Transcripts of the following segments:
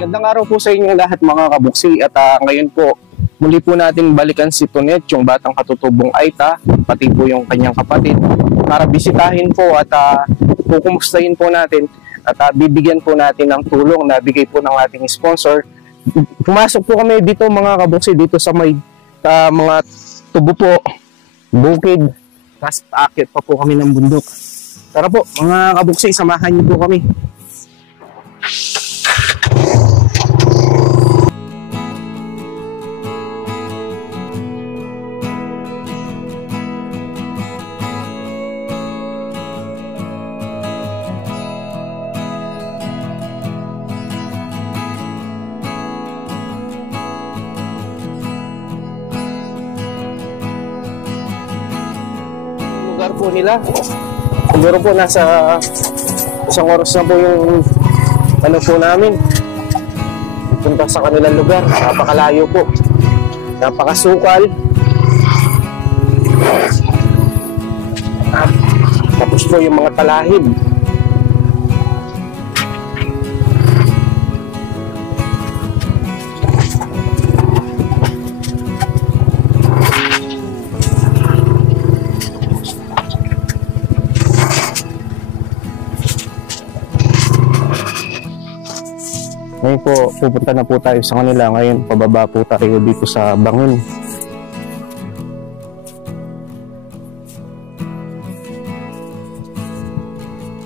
Magandang araw po sa inyong lahat mga kabuksi at ngayon po muli po natin balikan si Tonet, yung batang katutubong Aita, pati po yung kanyang kapatid para bisitahin po at kukumustahin po natin at bibigyan po natin ng tulong na bigay po ng ating sponsor. Pumasok po kami dito mga kabuksi dito sa may mga tubo po, bukid, tapos akit pa po kami ng bundok. Tara po mga kabuksi, samahan niyo po kami. Lugar po nila. Siguro po nasa isang oras na po yung ano po namin. Punta sa kanilang lugar. Napakalayo po. Napakasukal. Tapos po yung mga talahib. Ngayon po, pupunta na po tayo sa kanila. Ngayon, pababa po tayo dito sa bangin.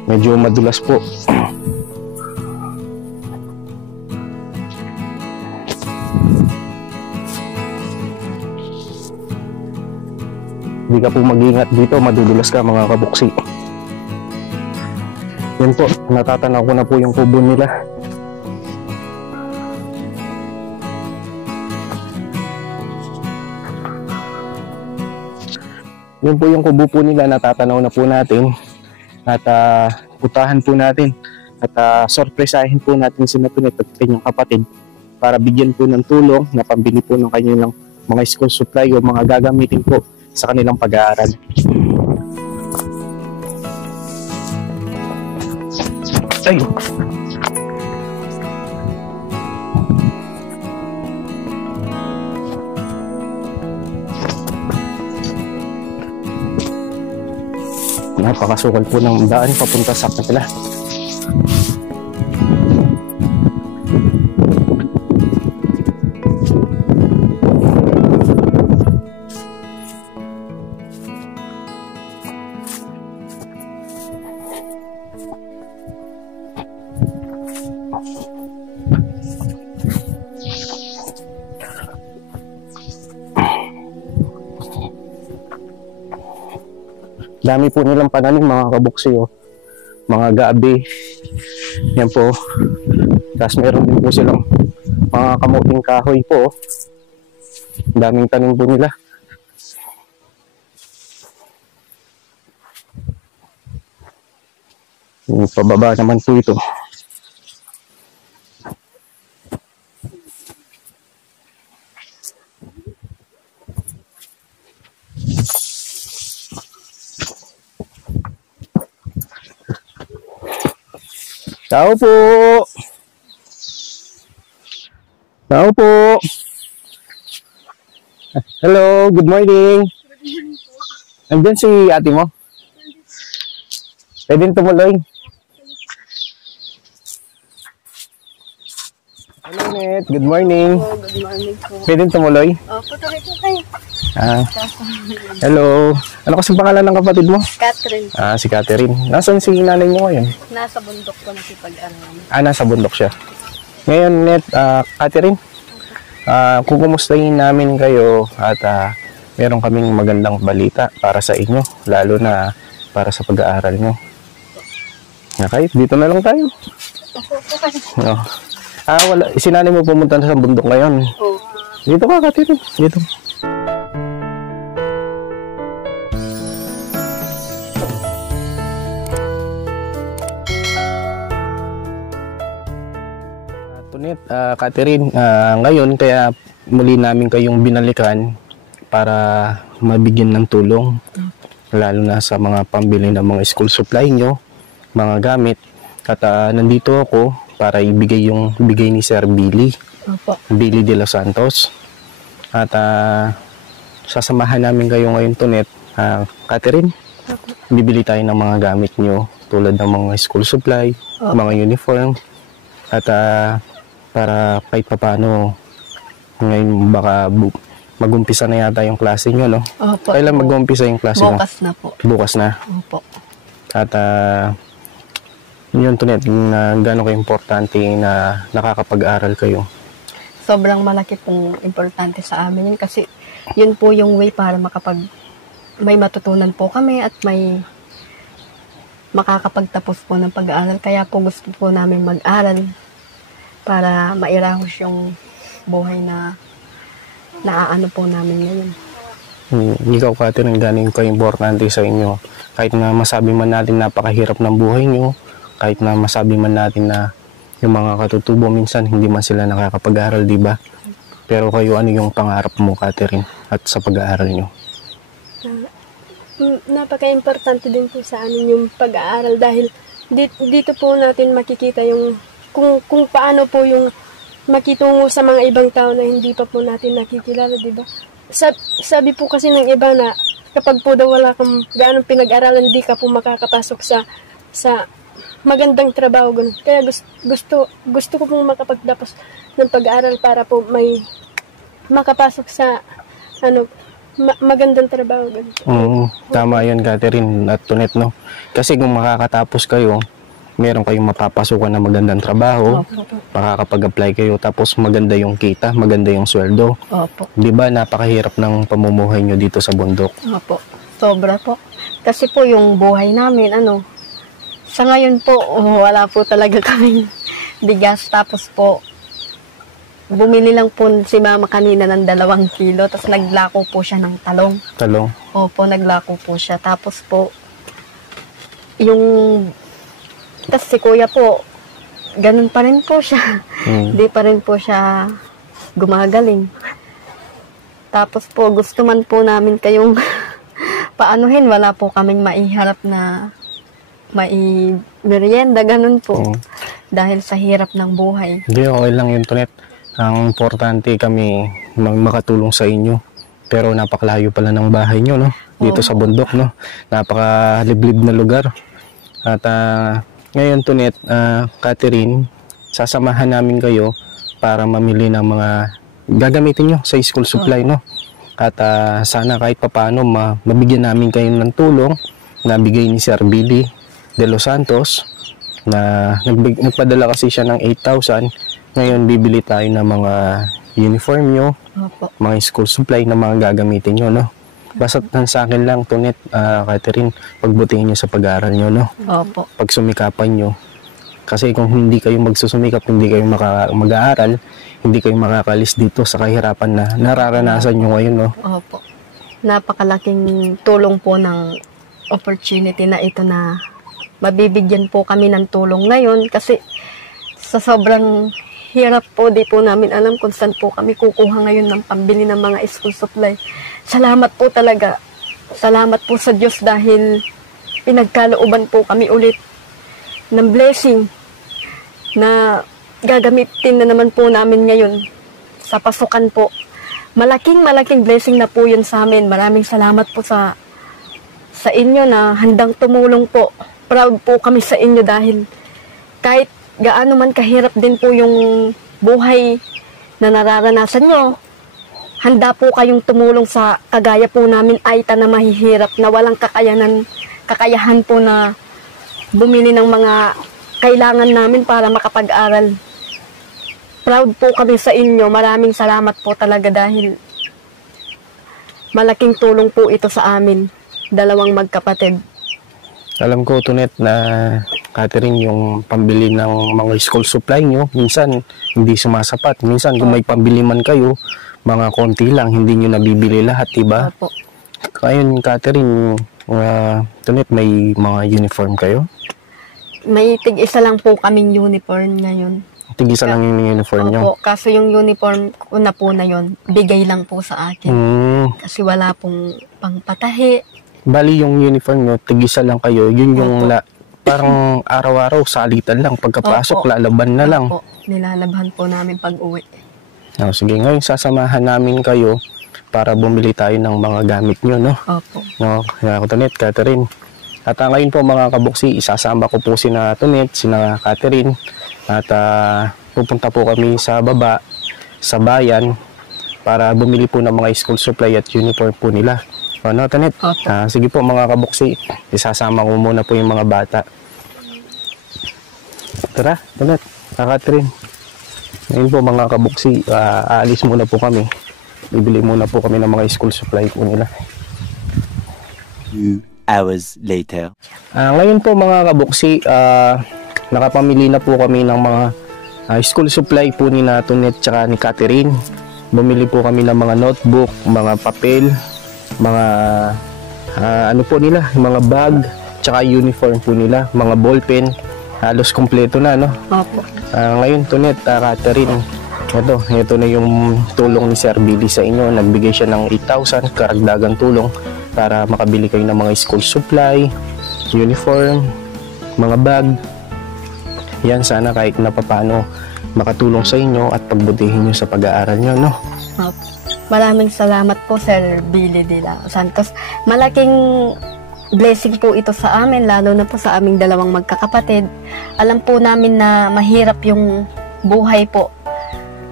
Medyo madulas po. Hindi ka po mag-ingat dito, madudulas ka mga kabuksi. Yan po, natatanaw ko na po yung kubo nila. Yun po yung kubo po nila, natatanaw na po natin at putahan po natin at sorpresahin po natin si Tonet at kanyang kapatid para bigyan po ng tulong na pambili po ng kanilang mga school supply o mga gagamitin po sa kanilang pag-aaral. Ay! Napakasukal po ng daan papunta sa kanila. Dami po nilang pananim mga kabuksi, oh. Mga gabi. Yan po. Tapos meron din po silang mga kamuting kahoy po, oh. Daming tanim po nila. Yung pababa naman po ito. Tao po. Tao po. Hello, good morning. Andyan si ate mo? Pwede tumuloy. Hello, Net. Good morning. Oh, good morning po. Pwede tumuloy? Opo, tuloy po kayo. Hello. Ano kasing pangalan ng kapatid mo? Catherine. Si Catherine. Nasaan si nanay mo ngayon? Nasa bundok po nakipag-aral. Nasa bundok siya. Ngayon, Net, Catherine, kukumustahin namin kayo at meron kaming magandang balita para sa inyo, lalo na para sa pag-aaral nyo. Okay, dito na lang tayo. Opo, okay. No. Wala. Si nanay mo pumunta na sa bundok ngayon. Oo. Dito ka, Catherine. Dito. Tonet, Catherine, ngayon kaya muli namin kayong binalikan para mabigyan ng tulong, lalo na sa mga pambili ng mga school supply nyo, mga gamit. At nandito ako para ibigay ni Sir Billy. Opo. Billy de los Santos. At sasamahan namin kayo ngayon, Tonet. Catherine, bibili tayo ng mga gamit nyo tulad ng mga school supply, mga uniform. At para kahit paano ngayon baka mag-umpisa na yata yung klase nyo, no? Opo. Kailan mag-umpisa yung klase nyo? Bukas na po. Bukas na. Opo. At yun, Tonet, na gano'n ka-importante na nakakapag-aral kayo. Sobrang malaki pong importante sa amin yun kasi yun po yung way para may matutunan po kami at may makakapagtapos po ng pag-aaral. Kaya po gusto po namin mag-aral para mairahos yung buhay na naaano po namin ngayon. Ikaw, Catherine, gano'n ka-importante sa inyo. Kahit na masabi man natin napakahirap ng buhay nyo, kahit na masabi man natin na yung mga katutubo minsan hindi man sila nakakapag-aral, di ba? Pero kayo, ano yung pangarap mo, Catherine, at sa pag-aaral nyo? Napaka-importante din po sa amin yung pag-aaral dahil dito po natin makikita yung kung paano po yung makitungo sa mga ibang tao na hindi pa po natin nakikilala, di ba? Sabi po kasi ng iba na kapag po daw wala kang gaano pinag-aralan, di ka po makakapasok sa magandang trabaho, ganun. Kaya gusto ko pong makapagtapos ng pag-aaral para po may makapasok sa magandang trabaho, ganun. Tama yan, Catherine at Tonet, no? Kasi kung makakatapos kayo, meron kayong mapapasukan na magandang trabaho, makakapag-apply kayo, tapos maganda yung kita, maganda yung sweldo. Opo. Di ba napakahirap ng pamumuhay nyo dito sa bundok? Opo. Sobra po. Kasi po yung buhay namin, sa ngayon po, wala po talaga kaming bigas. Tapos po, bumili lang po si mama kanina ng 2 kilo. Tapos naglako po siya ng talong. Talong? Opo, naglako po siya. Tapos po, tapos si kuya po, ganun pa rin po siya. Hindi pa rin po siya gumagaling. Tapos po, gusto man po namin kayong paanuhin. Wala po kaming maiharap na merienda, ganun po. Dahil sa hirap ng buhay. Hindi, okay lang yun, Tonet. Ang importante kami makatulong sa inyo. Pero napakalayo pala ng bahay nyo, no? Dito sa bundok, no? Napakaliblib na lugar. At ngayon, Tonet, Catherine, sasamahan namin kayo para mamili ng mga gagamitin nyo sa school supply, no? At sana kahit papaano mabigyan namin kayo ng tulong na bigay ni Sir Billy de los Santos na nagpadala kasi siya ng 8,000. Ngayon bibili tayo ng mga uniform nyo, mga school supply na mga gagamitin nyo, no? Basta sa akin lang, Tonet, Catherine, pagbutihin nyo sa pag-aaral nyo, no? Opo. Pagsumikapan nyo. Kasi kung hindi kayo magsusumikap, hindi kayo mag-aaral, hindi kayo makakalis dito sa kahirapan na nararanasan nyo ngayon, no? Opo. Napakalaking tulong po ng opportunity na ito na mabibigyan po kami ng tulong ngayon kasi sa sobrang hirap po, di po namin alam kung saan po kami kukuha ngayon ng pambili ng mga school supply. Salamat po talaga. Salamat po sa Diyos dahil pinagkalooban po kami ulit ng blessing na gagamitin na naman po namin ngayon sa pasukan po. Malaking blessing na po yun sa amin. Maraming salamat po sa inyo na handang tumulong po. Proud po kami sa inyo dahil kahit gaano man kahirap din po yung buhay na nararanasan nyo, handa po kayong tumulong sa kagaya po namin Aita na mahihirap, na walang kakayahan po na bumili ng mga kailangan namin para makapag-aral. Proud po kami sa inyo. Maraming salamat po talaga dahil malaking tulong po ito sa amin, 2 magkapatid. Alam ko, Tonet, na Catherine, yung pambili ng mga school supply nyo, minsan hindi sumasapat. Minsan kung may pambili man kayo, mga konti lang, hindi nyo nabibili lahat, diba? Opo. Ngayon, Catherine, Tonet, may mga uniform kayo? May tig-isa lang po kaming uniform ngayon. Tig-isa lang yung uniform nyo? Opo, kaso yung uniform ko na po na yun, bigay lang po sa akin. Kasi wala pong pangpatahi. Bali yung uniform nyo, tig-isa lang kayo, yun yung parang araw-araw salitan lang. Pagkapasok, Opo. lalaban na lang. Opo, nilalabhan po namin pag-uwi. Sige, ngayon sasamahan namin kayo para bumili tayo ng mga gamit nyo, no? Opo. No, Tonet, Catherine. At ngayon po mga kabuksi, isasama ko po sina Tonet, sina Catherine. At pupunta po kami sa baba, sa bayan, para bumili po ng mga school supply at uniform po nila. No, Tonet? Opo. Sige po mga kabuksi, isasama ko muna po yung mga bata. Tara, Tonet, Catherine. Ngayon po mga kabuksi, aalis muna po kami. Bibili muna po kami ng mga school supply po nila. 2 hours later. Ngayon po mga kabuksi, nakapamili na po kami ng mga school supply po ni Tonet tsaka ni Catherine. Bumili po kami ng mga notebook, mga papel, mga ano po nila, mga bag, tsaka uniform po nila, mga ballpen. Halos kompleto na, no? Opo. Ngayon, Tonet, Catherine, ito na yung tulong ni Sir Billy sa inyo. Nagbigay siya ng 8,000 karagdagang tulong para makabili kayo ng mga school supply, uniform, mga bag. Yan, sana kahit na papaano makatulong sa inyo at pagbutihin nyo sa pag-aaral nyo, no? Opo. Maraming salamat po, Sir Billy de la Santos. Malaking blessing po ito sa amin, lalo na po sa aming dalawang magkakapatid. Alam po namin na mahirap yung buhay po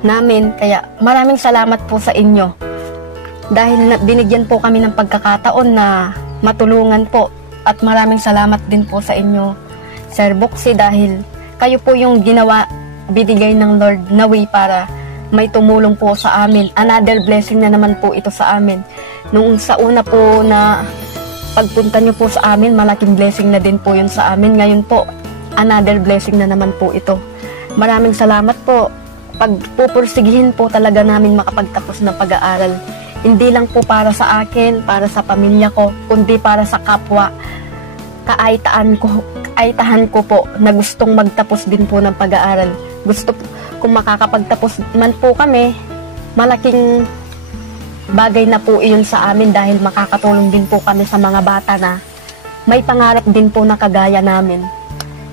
namin, kaya maraming salamat po sa inyo. Dahil binigyan po kami ng pagkakataon na matulungan po, at maraming salamat din po sa inyo, Sir Buksi, dahil kayo po yung binigay ng Lord na way para may tumulong po sa amin. Another blessing na naman po ito sa amin. Nung sa una po na pagpunta nyo po sa amin, malaking blessing na din po yun sa amin. Ngayon po, another blessing na naman po ito. Maraming salamat po. Pagpupursigihin po talaga namin makapagtapos ng pag-aaral. Hindi lang po para sa akin, para sa pamilya ko, kundi para sa kapwa. Kaaytahan ko po na gustong magtapos din po ng pag-aaral. Gusto kung makakapagtapos man po kami, malaking bagay na po iyon sa amin dahil makakatulong din po kami sa mga bata na may pangarap din po na kagaya namin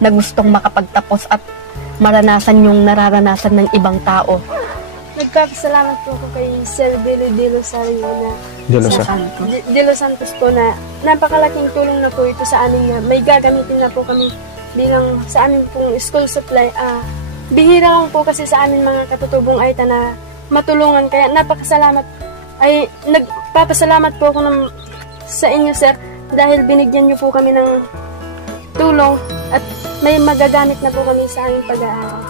na gustong makapagtapos at maranasan yung nararanasan ng ibang tao. Nagpapasalamat po ako kay Sir Billy de los Santos. De los Santos po na napakalaking tulong na po ito sa amin na may gagamitin na po kami bilang sa amin pong school supply. Bihira lang po kasi sa amin mga katutubong Aita na matulungan, kaya napakasalamat. Nagpapasalamat po ako sa inyo, sir, dahil binigyan niyo po kami ng tulong at may magagamit na po kami sa aming pag-aaral.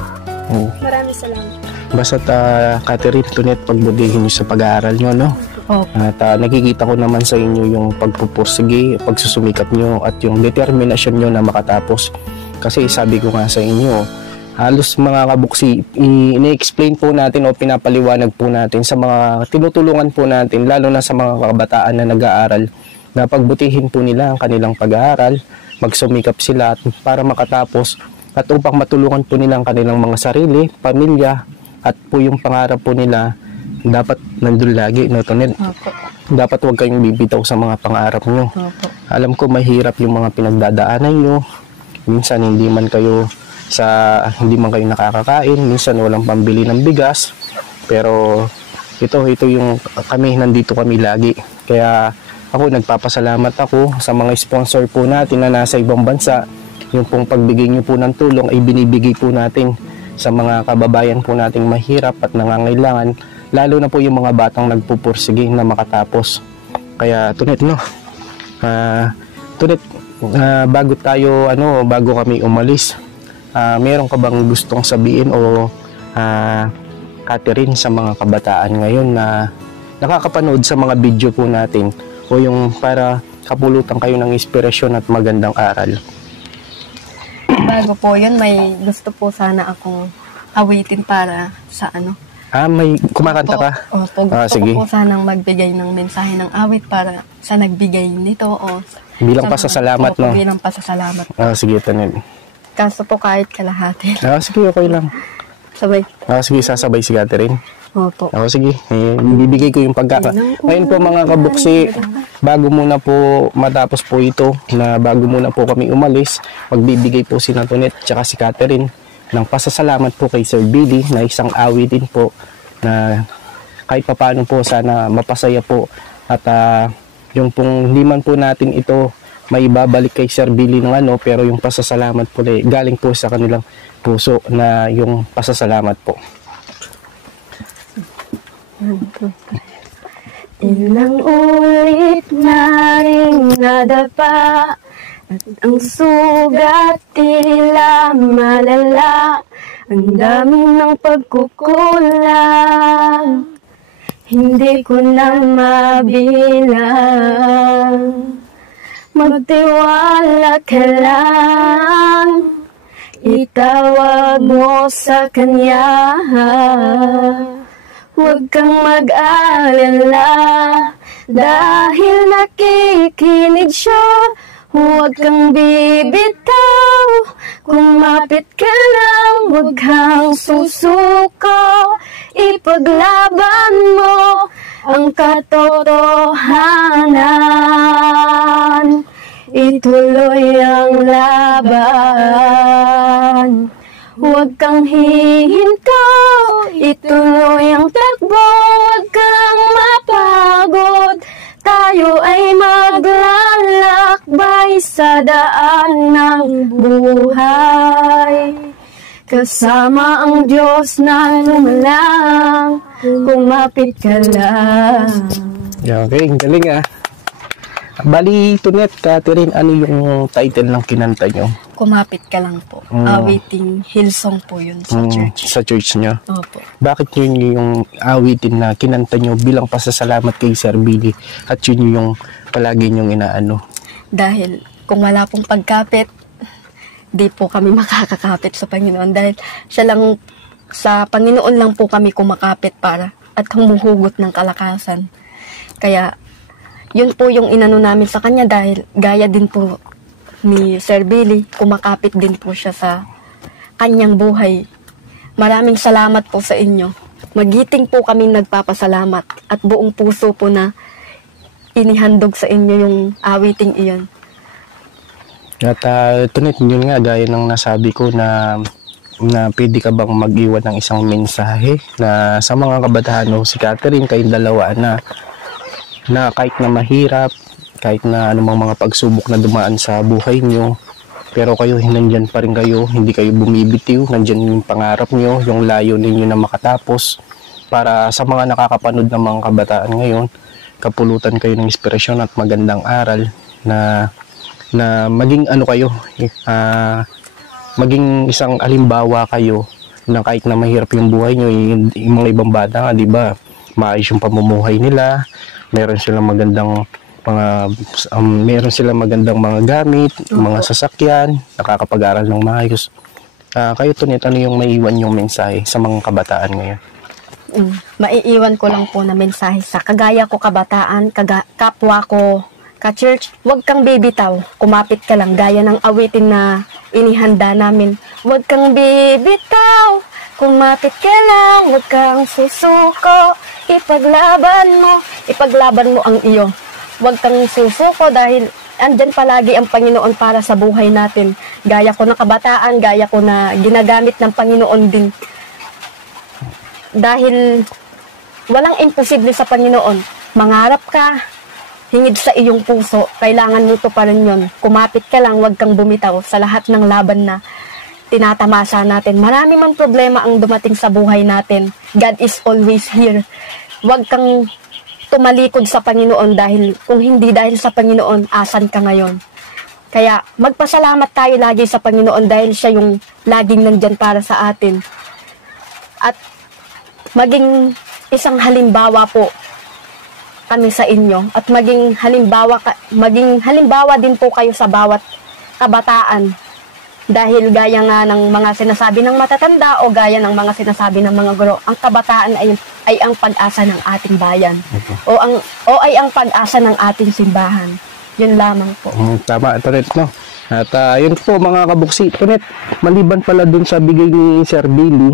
Maraming salamat. Basta Catherine, Tonet, pagbutihin nyo sa pag-aaral nyo, no? Opo. At nakikita ko naman sa inyo yung pagpupursige, pagsusumikap nyo at yung determinasyon nyo na makatapos. Kasi sabi ko nga sa inyo, halos mga kabuksi, ini-explain po natin o pinapaliwanag po natin sa mga tinutulungan po natin, lalo na sa mga kabataan na nag-aaral, na pagbutihin po nila ang kanilang pag-aaral, magsumikap sila para makatapos at upang matulungan po nila ang kanilang mga sarili, pamilya, at po yung pangarap po nila dapat nandun lagi, no, Tonet? Opo. Dapat huwag kayong bibitaw sa mga pangarap nyo. Opo. Alam ko mahirap yung mga pinagdadaanan nyo. Minsan hindi man kayo nakakakain, minsan walang pambili ng bigas. Pero ito yung nandito kami lagi. Kaya ako nagpapasalamat ako sa mga sponsor po natin na nasa ibang bansa. Yung pong pagbigay nyo po ng tulong ay binibigay po natin sa mga kababayan po nating mahirap at nangangailangan, lalo na po yung mga batang nagpupursige na makatapos. Kaya Tonet, no? Tonet, bago kami umalis, meron ka bang gustong sabihin o Catherine sa mga kabataan ngayon na nakakapanood sa mga video po natin, o yung para kapulutan kayo ng inspirasyon at magandang aral? Bago po yun, may gusto po sana akong awitin para sa ano. May kumakanta ka? Opo, gusto sige. ko po sanang magbigay ng mensahe ng awit para sa nagbigay nito o Bilang pasasalamat, no? Bilang pasasalamat. Sige, Tonet. Kaso po kahit kalahati. Sige, okay lang. Sabay. Sige, sasabay si Catherine. Opo. Sige, bibigay ko yung pagkaka. Ngayon po mga kabuksi, bago muna po matapos po ito, na bago muna po kami umalis, magbibigay po si Natonet tsaka si Catherine ng pasasalamat po kay Sir Billy na isang awitin po na kahit papaano po sana mapasaya po at yung pong hindi man po natin ito may babalik kay Sir Billy ng pero yung pasasalamat po galing po sa kanilang puso na yung pasasalamat po. Ilang ulit na rin nadapa at ang sugat tila malala. Ang dami ng pagkukulang, hindi ko na mabilang. Magtiwala ka lang, itawag mo sa Kanya. Huwag kang mag-alala, dahil nakikinig siya. Huwag kang bibitaw, kumapit ka lang, huwag kang susuko. Ipaglaban mo ang katotohanan, ituloy ang laban. Huwag kang hihinto, ituloy ang takbo, huwag kang mapagod. Tayo ay maglalakbay sa daan ng buhay. Kasama ang Diyos na lumalang, kumapit ka lang. Okay, galing Bali, Tonet, Catherine, ano yung title ng kinanta nyo? Kumapit ka lang po. Awiting Hillsong po yun sa church. Sa church nyo? Opo. Bakit yun yung awitin na kinanta nyo bilang pasasalamat kay Sir Billy at yun yung palagi nyong inaano? Dahil kung wala pong pagkapit, di po kami makakakapit sa Panginoon. Dahil siya lang, sa Panginoon lang po kami kumakapit para at humuhugot ng kalakasan. Kaya, yun po yung inano namin sa kanya dahil gaya din po ni Sir Billy, kumakapit din po siya sa kanyang buhay. Maraming salamat po sa inyo. Magiting po kaming nagpapasalamat at buong puso po na inihandog sa inyo yung awiting iyon. At Tonet, yun nga, gaya ng nasabi ko na pwede ka bang mag-iwan ng isang mensahe na sa mga kabataan o si Catherine, kayong dalawa na kahit na mahirap, kahit na anumang mga pagsubok na dumaan sa buhay nyo, pero kayo, nandyan pa rin kayo, hindi kayo bumibitiw, nandyan yung pangarap nyo, yung layo ninyo na makatapos. Para sa mga nakakapanood ng mga kabataan ngayon, kapulutan kayo ng inspirasyon at magandang aral na maging kayo, maging isang halimbawa kayo na kahit na mahirap yung buhay nyo, yung mga ibang bata nga, di ba, maayos yung pamumuhay nila, meron silang magandang mga gamit, mga sasakyan, nakakapag-aral ng maayos. Kayo, Tonet, ano yung maiiwan yung mensahe sa mga kabataan ngayon? Maiiwan ko lang po na mensahe sa kagaya ko kabataan, kapwa ko, ka-church, huwag kang bibitaw, kumapit ka lang, gaya ng awitin na inihanda namin. Huwag kang bibitaw, kumapit ka lang, huwag kang susuko, ipaglaban mo ang iyo. Huwag kang susuko dahil andyan palagi ang Panginoon para sa buhay natin. Gaya ko na kabataan, gaya ko na ginagamit ng Panginoon din. Dahil walang imposible sa Panginoon. Mangarap ka, hingid sa iyong puso, kailangan mo ito pa rin yun. Kumapit ka lang, huwag kang bumitaw sa lahat ng laban na tinatamasa natin. Marami man problema ang dumating sa buhay natin. God is always here. Huwag kang tumalikod sa Panginoon dahil kung hindi dahil sa Panginoon, asan ka ngayon? Kaya magpasalamat tayo lagi sa Panginoon dahil siya yung laging nandyan para sa atin. At maging isang halimbawa po kami sa inyo at maging halimbawa din po kayo sa bawat kabataan. Dahil gaya nga ng mga sinasabi ng matatanda o gaya ng mga sinasabi ng mga guro, ang kabataan ay ang pag-asa ng ating bayan. O ay ang pag-asa ng ating simbahan. Yun lamang po. Tama, Tonet, no? At yun po mga kabuksi, Tonet, maliban pala dun sa bigay ni Sir Billy,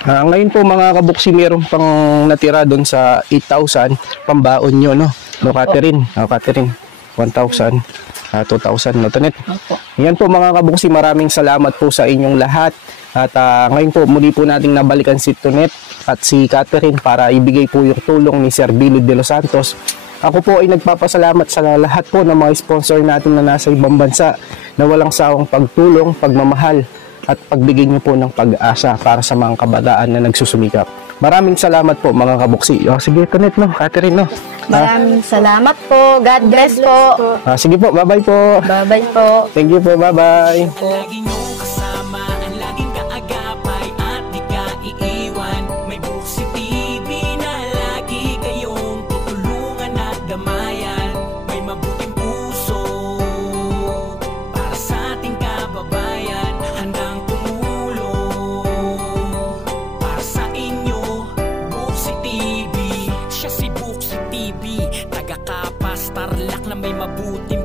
Ngayon po mga kabuksi, meron pang natira doon sa 8,000 pambaon nyo, no? No, Catherine? Catherine, 1,000, 2,000, no, Tonet? Opo. Yan po mga kabuksi, maraming salamat po sa inyong lahat. At ngayon po, muli po nating nabalikan si Tonet at si Catherine para ibigay po yung tulong ni Sir Billy de los Santos. Ako po ay nagpapasalamat sa lahat po ng mga sponsor natin na nasa ibang bansa na walang sawang pagtulong, pagmamahal at pagbigay niyo po ng pag-asa para sa mga kabataan na nagsusumikap. Maraming salamat po mga kabuksi. Sige, Tonet, no? Catherine, no? Maraming salamat po. God bless po. Sige po, bye-bye po. Bye-bye po. Thank you po, bye-bye. Lagi niyong kasama, ang laging kaagapay at di ka iiwan. May Buksi TV na lagi kayong tutulungan at damayan. May mabuting puso para sa ating kababayan, handang tumulong para sa inyo. Buksi TV, siya si Buksi TV, taga-Kapas, Tarlac na may mabuting